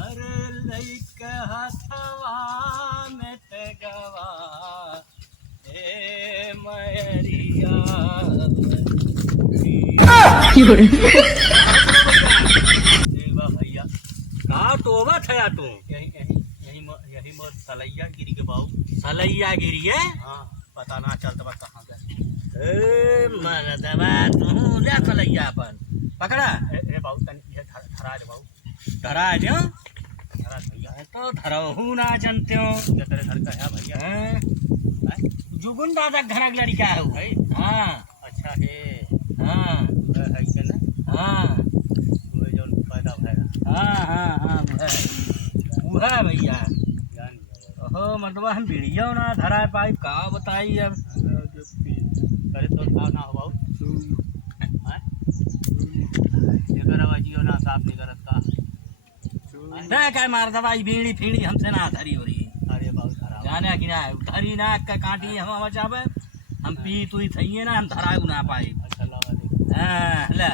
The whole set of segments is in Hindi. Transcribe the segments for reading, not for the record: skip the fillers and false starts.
अरे लइका हथवा में ठगवा ए मैरिया देवा भैया का टोबा थया तू यही मोर सलैया गिरी के बाऊ सलैया गिरी है। हाँ पता ना चलता बा कहाँ गए ए मरदबा तू ले सलैया अपन पकड़ा ए बाऊ तन ये धरा दे बाऊ धरा दे धरा भैया तो धरहू ना जानते हो क्या तेरे घर का है भैया जुगुन दादा घर का लड़का है भाई। हाँ अच्छा है। हाँ है के ना। हाँ वो जो पैदा भैया। हाँ हाँ हाँ वो है भैया हो मतलब हम वीडियो ना धरा पाई का बताई अब करे तो ना हो बाऊ जियो ना साफ नहीं करत का क्या मार दवाई बीड़ी फीड़ी हमसे ना धरी हो रही। अरे बाऊ धरा जाने कि ना धरी ना का काटी हम बचावे हम पी तू थइए ना हम धरा ना पाए। अच्छा हां ले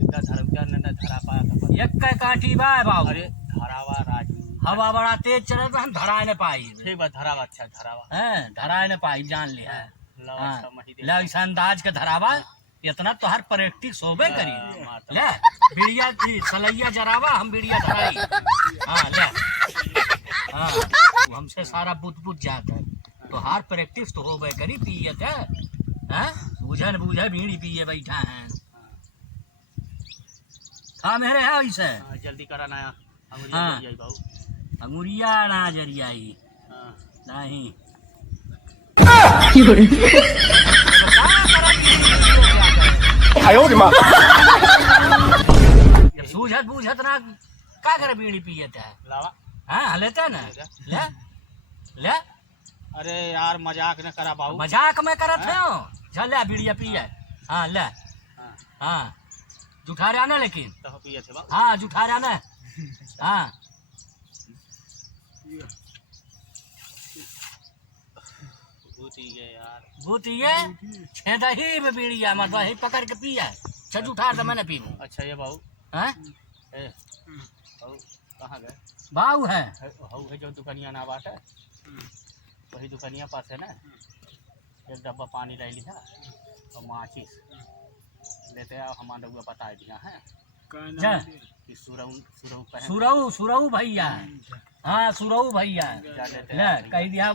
इनका धरम ना धरा पाया तो एक का काटी बा बाऊ। अरे धरावा राजू हवा बड़ा तेज चले तो हम धरा न पाई। ठीक बा धरावा अच्छा धरावा हैं धरा न पाई जान लिया ले ऐसा अंदाज के धरावा इतना तो हर प्रैक्टिस होबे करी ले बिड़िया सलैया जरावा हम बिड़िया धराई। हाँ ले हाँ हमसे सारा बुत जाता है तो हर प्रैक्टिस तो होबे करी पियत है। हैं बुझन बुझे बीड़ी पिए बैठा है खा मेरे है ऐसे जल्दी कराना है। हाँ अंगुरिया ना जरियाई नहीं सूझत बूझत ना का करे बीड़ी पियत है लावा। हाँ लेते ना ले ले अरे यार मजाक न करा बाबू मजाक में करत है चल ले बीड़िया पिए। हाँ ले हाँ जुठा रहा ना लेकिन तो पिए थे बाबू। हाँ जुठा रहा ना। हाँ भूतिए छेदा ही में बीड़िया मतलब ही पकड़ के पिया छज उठा तो मैंने पी। अच्छा ये बाबू हैं कहाँ गए बाबू है जो दुकानिया ना बात है वही दुकानिया पास है ना एक डब्बा पानी ले लिया और माचिस लेते आओ हमारे लोग बता दिया है सुरऊ भैया। हाँ सुरऊ भैया ले कह दिया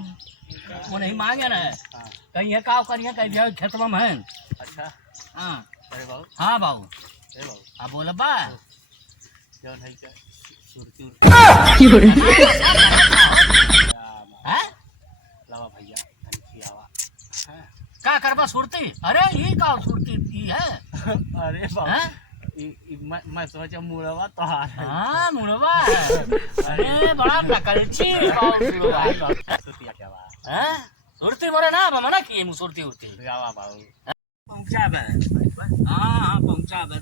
वो नहीं मांगे ना कहीं है का करिए कह दिया खेतवा में है। अच्छा हाँ अरे बाबू। हाँ बाबू अरे बाबू आप बोला बा जो नहीं क्या सुरती लावा भैया का करबा सुरती। अरे ये का सुरती है। अरे बाबू मैं सोचा मुड़वा तो हाँ मुड़वा अरे बड़ा नकलची सुरती बोले ना मना किए सुरती उरती पहुंचा बे। हाँ हाँ पहुंचा बे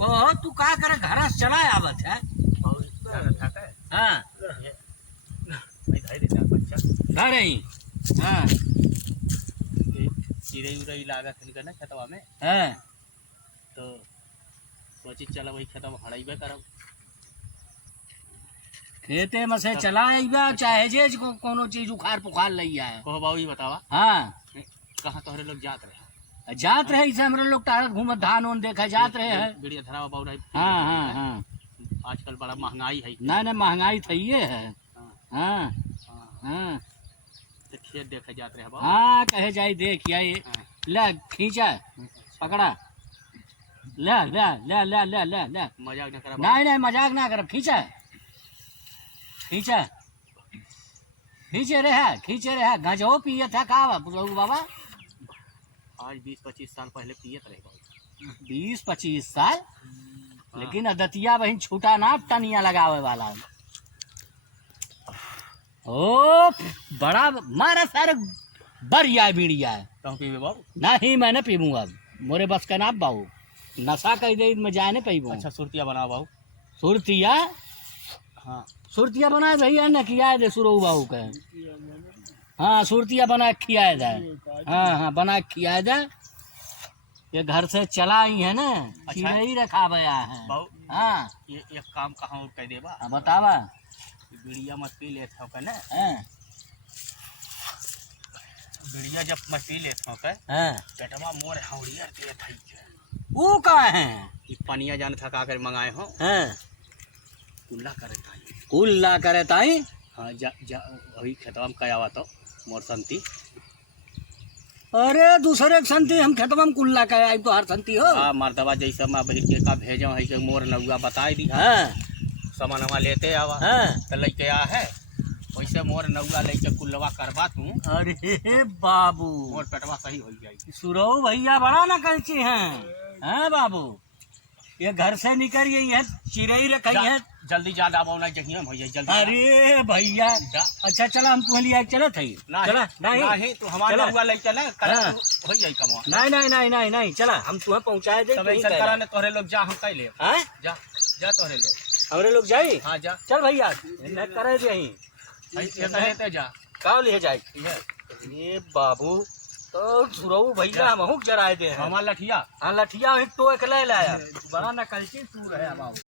ओ तू का करे घर से चला आवत है। हाँ अरे हाँ चिड़ई उड़ई लागत है ना खेतवा में। हाँ तो सोची चला वही खेतवा हड़ाइबे करब खेते में से चला चाहे जे कोनो चीज उखाड़ पुखार लई है कहो बाबू ये बतावा। हाँ कहाँ तोहरे लोग जात रहे इसे हमारे लोग टारत घूमत धान ओन देखा जात रहे है बढ़िया धरावा बाबू रही। हाँ हाँ हाँ आजकल बड़ा महंगाई है ना महंगाई थी ये है। हाँ हाँ तो खेत देखे जाते रहे बाबू। हाँ कहे जाए देख ये ले खींचा पकड़ा ले ले ले ले ले ले ले मजाक ना कर नहीं मजाक ना कर खींचा खींचा खींचे रहे गजो पिए था का बाबा आज 20-25 साल पहले पियत रहे 20-25 साल। लेकिन अदतिया बहन छूटा ना टनिया लगावे वाला ओ बड़ा मारा सारे बढ़िया बीड़िया है तो पीबे बाबू नहीं मैं पीबूंगा मोरे बस का ना बाबू नशा कर दे में जाए नहीं पीबू। अच्छा सुरतिया बनाओ बाबू सुरतिया। हाँ सुरतिया बनाए भैया न किया दे सुरऊ बाबू का। हाँ सुरतिया बना खियाए दे। हाँ हाँ बना खियाए दे ये घर से चला ही है ना। अच्छा। चिड़ई रखा गया है। हाँ ये एक काम कहाँ और कह देबा। बतावा। बीड़िया मत पी लेत हो का ना। हाँ बीड़िया जब मैं पी लेत हो का हाँ पेटवा मोर हौड़िया देत है। वो का है ये पनिया जान थका कर मंगाए हो। हाँ कुल्ला करे ताई। कुल्ला करे ताई। हाँ जा जा वही खेतवा में कया तो मोर संती। अरे दूसरे संती हम खेतवा में कुल्ला का आई तो हर संती हो। हाँ मर्दवा जैसा मैं बहिर के का भेजा है कि मोर नौआ बताई दी। हाँ सामानवा लेते आवा। हाँ तो लेके आ है वैसे मोर नौआ लेके कुल्लवा करवा तू। अरे बाबू मोर पेटवा सही हो जाएगी। सुरऊ भैया बड़ा ना कंची हैं। हाँ बाबू ये घर से निकल गई है चिड़ई रखी है। जल्दी जा डाबो ना जहिया भैया जल्दी। अरे भैया अच्छा चला हम तुम्हें लिया चलत है। चला नहीं तू हमारा नौआ ले चले हाँ। हो जाई कमवा। नहीं नहीं नहीं नहीं नहीं चला हम तुम्हें पहुँचाए दे। तब ऐसा करा ने तोरे लोग जा हम कह ले। हाँ जा जा तोरे लोग। हमारे लोग जाए। हाँ जा चल भैया करे दे लेते जा का ले जाए। ये बाबू तो सुरऊ भैया हम जराए दे। हमारा लठिया। हाँ लठिया तो एक ले लाया बड़ा ना कल सूर है बाबू।